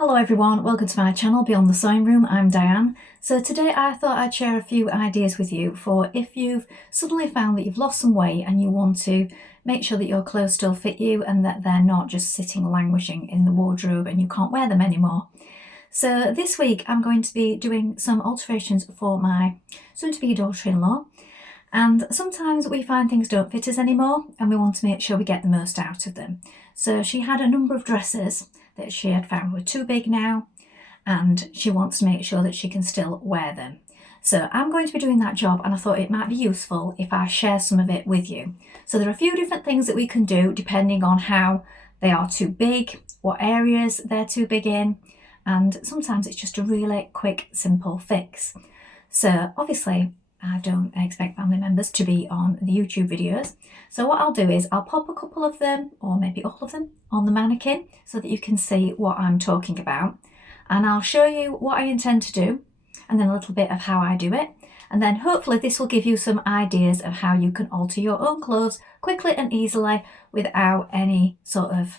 Hello everyone, welcome to my channel Beyond the Sewing Room. I'm Diane. So today I thought I'd share a few ideas with you for if you've suddenly found that you've lost some weight and you want to make sure that your clothes still fit you and that they're not just sitting languishing in the wardrobe and you can't wear them anymore. So this week I'm going to be doing some alterations for my soon-to-be daughter-in-law, and sometimes we find things don't fit us anymore and we want to make sure we get the most out of them. So she had a number of dresses that she had found were too big now, and she wants to make sure that she can still wear them. So I'm going to be doing that job, and I thought it might be useful if I share some of it with you. So there are a few different things that we can do depending on how they are too big, what areas they're too big in, and sometimes it's just a really quick, simple fix. So obviously I don't expect family members to be on the YouTube videos. So what I'll do is I'll pop a couple of them, or maybe all of them, on the mannequin so that you can see what I'm talking about. And I'll show you what I intend to do and then a little bit of how I do it. And then hopefully this will give you some ideas of how you can alter your own clothes quickly and easily without any sort of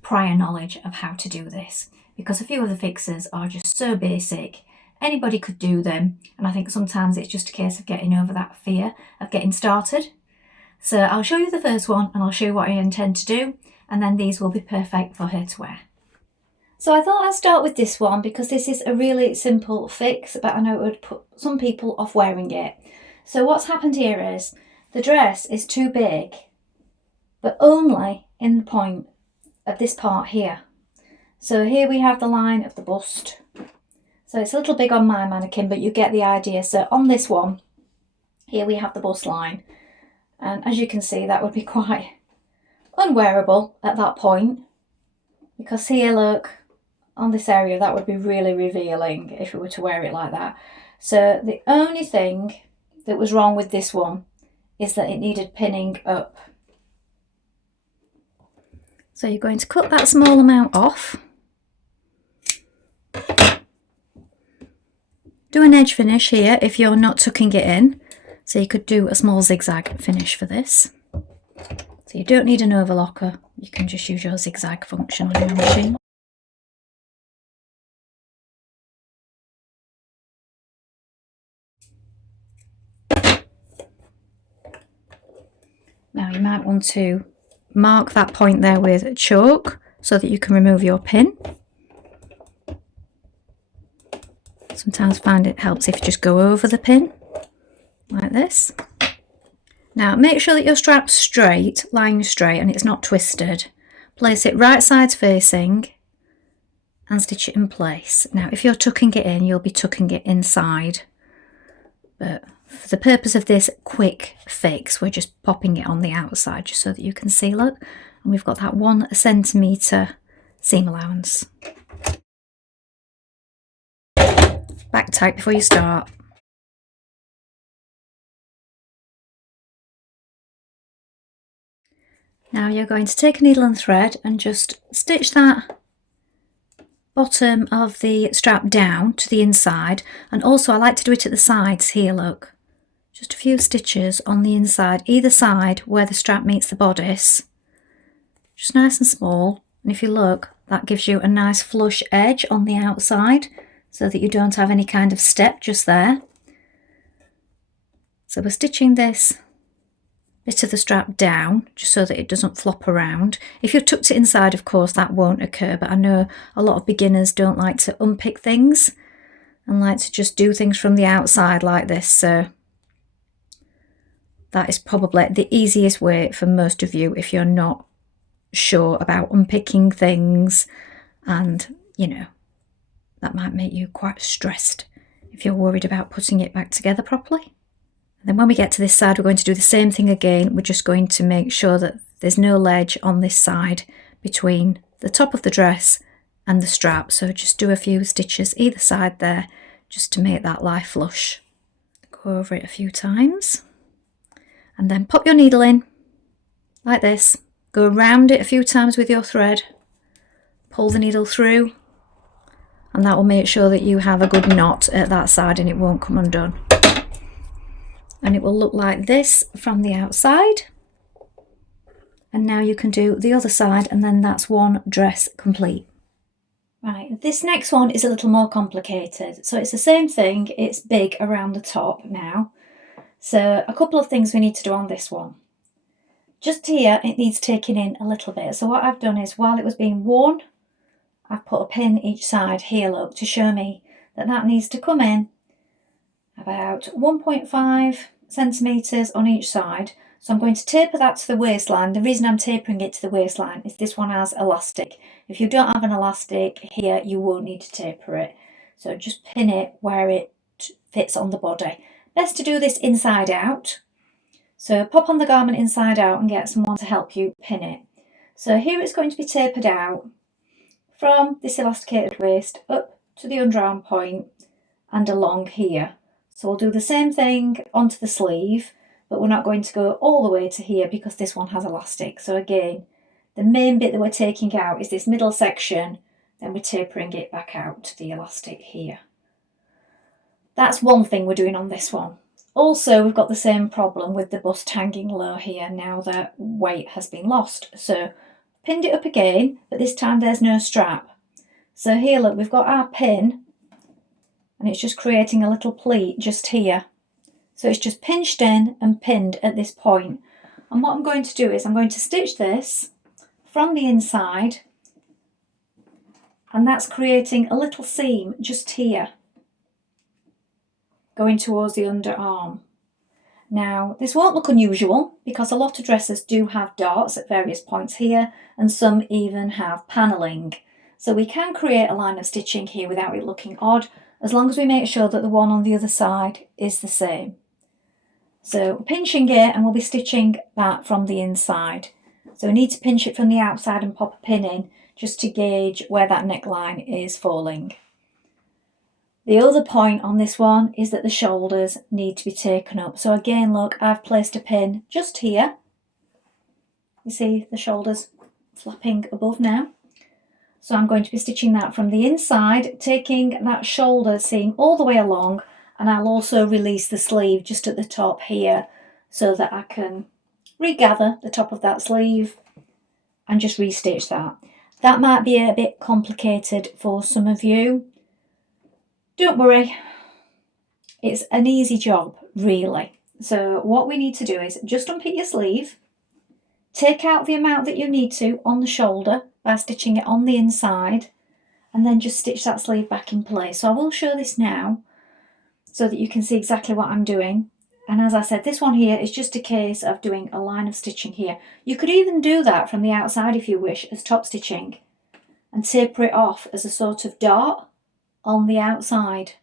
prior knowledge of how to do this. Because a few of the fixes are just so basic. Anybody could do them, and I think sometimes it's just a case of getting over that fear of getting started. So I'll show you the first one and I'll show you what I intend to do, and then these will be perfect for her to wear. So I thought I'd start with this one because this is a really simple fix, but I know it would put some people off wearing it. So what's happened here is the dress is too big, but only in the point of this part here. So here we have the line of the bust. So it's a little big on my mannequin, but you get the idea. So on this one, here we have the bust line. And as you can see, that would be quite unwearable at that point. Because here, look, on this area, that would be really revealing if we were to wear it like that. So the only thing that was wrong with this one is that it needed pinning up. So you're going to cut that small amount off. Do an edge finish here if you're not tucking it in. So you could do a small zigzag finish for this. So you don't need an overlocker. You can just use your zigzag function on your machine. Now you might want to mark that point there with chalk so that you can remove your pin. Sometimes find it helps if you just go over the pin, like this. Now make sure that your strap's straight, lying straight, and it's not twisted. Place it right sides facing and stitch it in place. Now if you're tucking it in, you'll be tucking it inside. But for the purpose of this quick fix, we're just popping it on the outside just so that you can see, look. And we've got that 1 centimetre seam allowance. Back tight before you start. Now you're going to take a needle and thread and just stitch that bottom of the strap down to the inside. And also I like to do it at the sides here, look. Just a few stitches on the inside, either side where the strap meets the bodice. Just nice and small. And if you look, that gives you a nice flush edge on the outside, so that you don't have any kind of step just there. So we're stitching this bit of the strap down just so that it doesn't flop around. If you've tucked it inside, of course, that won't occur, but I know a lot of beginners don't like to unpick things and like to just do things from the outside like this. So that is probably the easiest way for most of you if you're not sure about unpicking things, and you know, that might make you quite stressed if you're worried about putting it back together properly. And then when we get to this side, we're going to do the same thing again. We're just going to make sure that there's no ledge on this side between the top of the dress and the strap. So just do a few stitches either side there just to make that lie flush. Go over it a few times and then pop your needle in like this. Go around it a few times with your thread. Pull the needle through. And that will make sure that you have a good knot at that side and it won't come undone. And it will look like this from the outside. And now you can do the other side, and then that's one dress complete. Right, this next one is a little more complicated. So it's the same thing, it's big around the top now. So a couple of things we need to do on this one. Just here, it needs taking in a little bit. So what I've done is, while it was being worn, I've put a pin each side here, look, to show me that that needs to come in about 1.5 centimetres on each side. So I'm going to taper that to the waistline. The reason I'm tapering it to the waistline is this one has elastic. If you don't have an elastic here, you won't need to taper it. So just pin it where it fits on the body. Best to do this inside out. So pop on the garment inside out and get someone to help you pin it. So here it's going to be tapered out from this elasticated waist up to the underarm point and along here. So we'll do the same thing onto the sleeve, but we're not going to go all the way to here because this one has elastic. So again, the main bit that we're taking out is this middle section, then we're tapering it back out to the elastic here. That's one thing we're doing on this one. Also, we've got the same problem with the bust hanging low here now that weight has been lost. So pinned it up again, but this time there's no strap. So here, look, we've got our pin and it's just creating a little pleat just here. So it's just pinched in and pinned at this point. And what I'm going to do is I'm going to stitch this from the inside, and that's creating a little seam just here, going towards the underarm. Now, this won't look unusual because a lot of dresses do have darts at various points here, and some even have panelling. So we can create a line of stitching here without it looking odd, as long as we make sure that the one on the other side is the same. So pinching it, and we'll be stitching that from the inside. So we need to pinch it from the outside and pop a pin in just to gauge where that neckline is falling. The other point on this one is that the shoulders need to be taken up. So again, look, I've placed a pin just here. You see the shoulders flapping above now. So I'm going to be stitching that from the inside, taking that shoulder seam all the way along, and I'll also release the sleeve just at the top here so that I can regather the top of that sleeve and just restitch that. That might be a bit complicated for some of you. Don't worry, it's an easy job, really. So what we need to do is just unpick your sleeve, take out the amount that you need to on the shoulder by stitching it on the inside, and then just stitch that sleeve back in place. So I will show this now so that you can see exactly what I'm doing. And as I said, this one here is just a case of doing a line of stitching here. You could even do that from the outside if you wish as top stitching and taper it off as a sort of dart on the outside.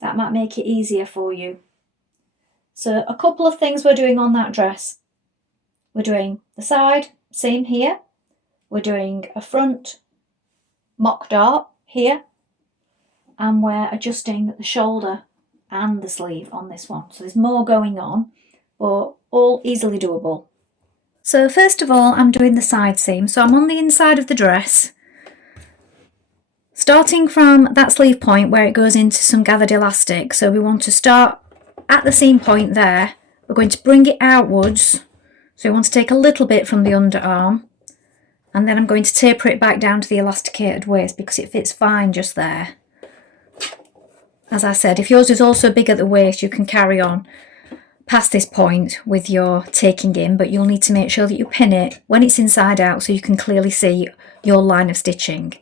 That might make it easier for you. So a couple of things we're doing on that dress. We're doing the side seam here. We're doing a front mock dart here. And we're adjusting the shoulder and the sleeve on this one. So there's more going on, but all easily doable. So first of all, I'm doing the side seam. So I'm on the inside of the dress, starting from that sleeve point where it goes into some gathered elastic. So we want to start at the seam point there. We're going to bring it outwards. So we want to take a little bit from the underarm, and then I'm going to taper it back down to the elasticated waist because it fits fine just there. As I said, if yours is also big at the waist, you can carry on past this point with your taking in, but you'll need to make sure that you pin it when it's inside out so you can clearly see your line of stitching.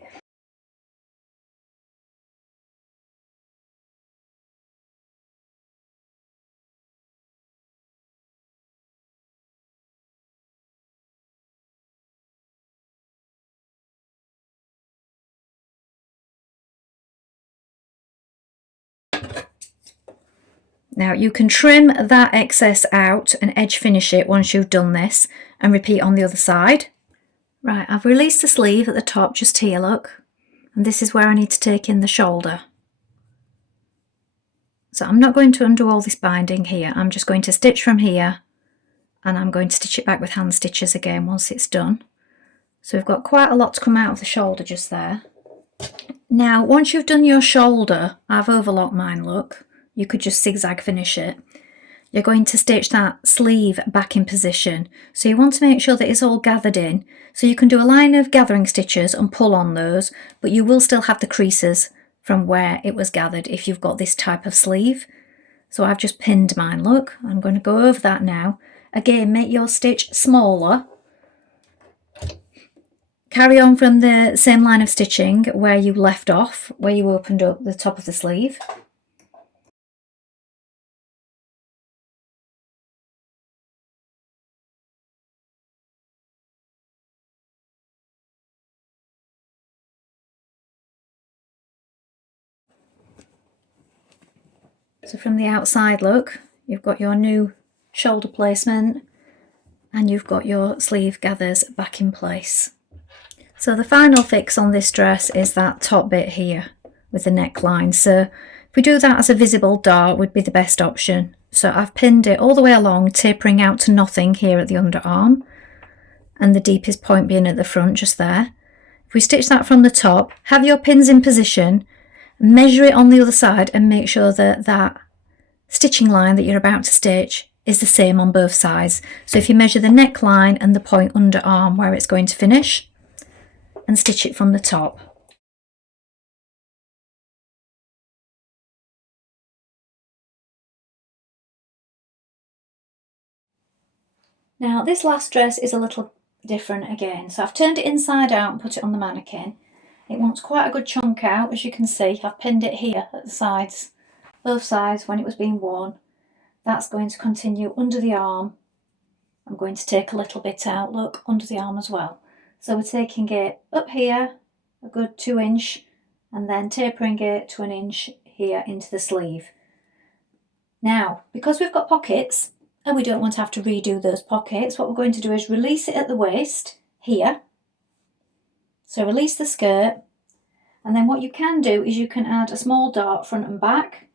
Now you can trim that excess out and edge finish it once you've done this and repeat on the other side. Right, I've released the sleeve at the top just here, look, and this is where I need to take in the shoulder. So I'm not going to undo all this binding here, I'm just going to stitch from here and I'm going to stitch it back with hand stitches again once it's done. So we've got quite a lot to come out of the shoulder just there. Now once you've done your shoulder, I've overlocked mine, look. You could just zigzag finish it. you're going to stitch that sleeve back in position. So you want to make sure that it's all gathered in. So you can do a line of gathering stitches and pull on those, but you will still have the creases from where it was gathered if you've got this type of sleeve. So I've just pinned mine, look. I'm going to go over that now. Again, make your stitch smaller. Carry on from the same line of stitching where you left off, where you opened up the top of the sleeve. So from the outside, look, you've got your new shoulder placement and you've got your sleeve gathers back in place. So the final fix on this dress is that top bit here with the neckline. So if we do that as a visible dart would be the best option. So I've pinned it all the way along, tapering out to nothing here at the underarm and the deepest point being at the front just there. If we stitch that from the top, have your pins in position, measure it on the other side and make sure that that stitching line that you're about to stitch is the same on both sides. So if you measure the neckline and the point underarm where it's going to finish and stitch it from the top. Now this last dress is a little different again. So I've turned it inside out and put it on the mannequin. It wants quite a good chunk out, as you can see. I've pinned it here at the sides, both sides when it was being worn. That's going to continue under the arm. I'm going to take a little bit out, look, under the arm as well. So we're taking it up here, a good 2 inch, and then tapering it to 1 inch here into the sleeve. Now, because we've got pockets, and we don't want to have to redo those pockets, what we're going to do is release it at the waist, here. So release the skirt, and then what you can do is you can add a small dart front and back,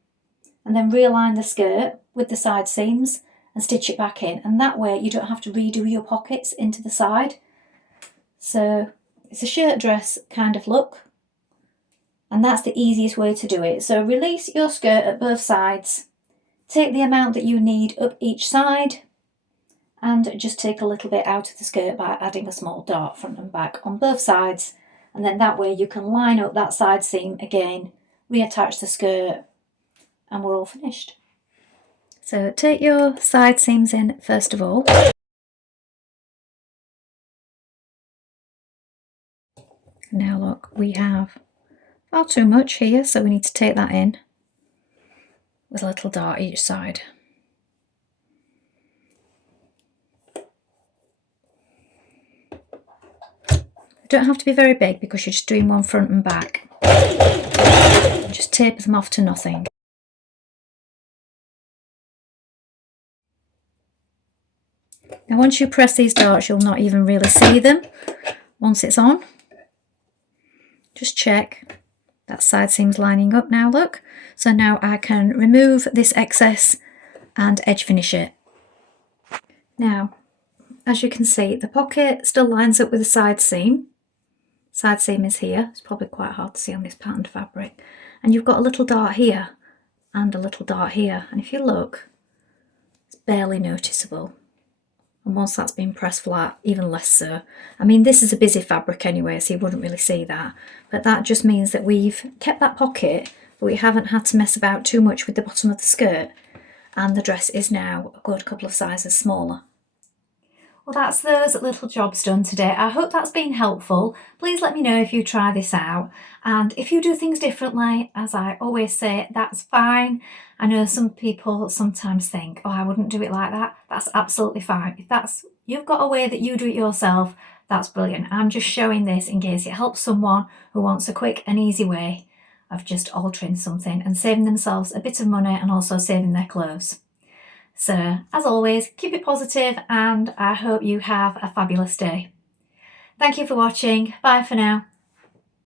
and then realign the skirt with the side seams and stitch it back in, and that way you don't have to redo your pockets into the side. So it's a shirt dress kind of look, and that's the easiest way to do it. So release your skirt at both sides, take the amount that you need up each side, and just take a little bit out of the skirt by adding a small dart front and back on both sides, and then that way you can line up that side seam again, reattach the skirt, and we're all finished. So take your side seams in first of all. Now look, we have far too much here, so we need to take that in with a little dart each side. They don't have to be very big because you're just doing one front and back. Just taper them off to nothing. Now once you press these darts, you'll not even really see them once it's on. Just check that side seam's lining up now, look. So now I can remove this excess and edge finish it. Now, as you can see, the pocket still lines up with the side seam. Side seam is here. It's probably quite hard to see on this patterned fabric. And you've got a little dart here and a little dart here. And if you look, it's barely noticeable. And once that's been pressed flat, even less so. I mean, this is a busy fabric anyway, so you wouldn't really see that. But that just means that we've kept that pocket, but we haven't had to mess about too much with the bottom of the skirt. And the dress is now a good couple of sizes smaller. Well, that's those little jobs done today. I hope that's been helpful. Please let me know if you try this out. And if you do things differently, as I always say, that's fine. I know some people sometimes think, oh, I wouldn't do it like that. That's absolutely fine. If you've got a way that you do it yourself, that's brilliant. I'm just showing this in case it helps someone who wants a quick and easy way of just altering something and saving themselves a bit of money and also saving their clothes. So, as always, keep it positive and I hope you have a fabulous day. Thank you for watching. Bye for now.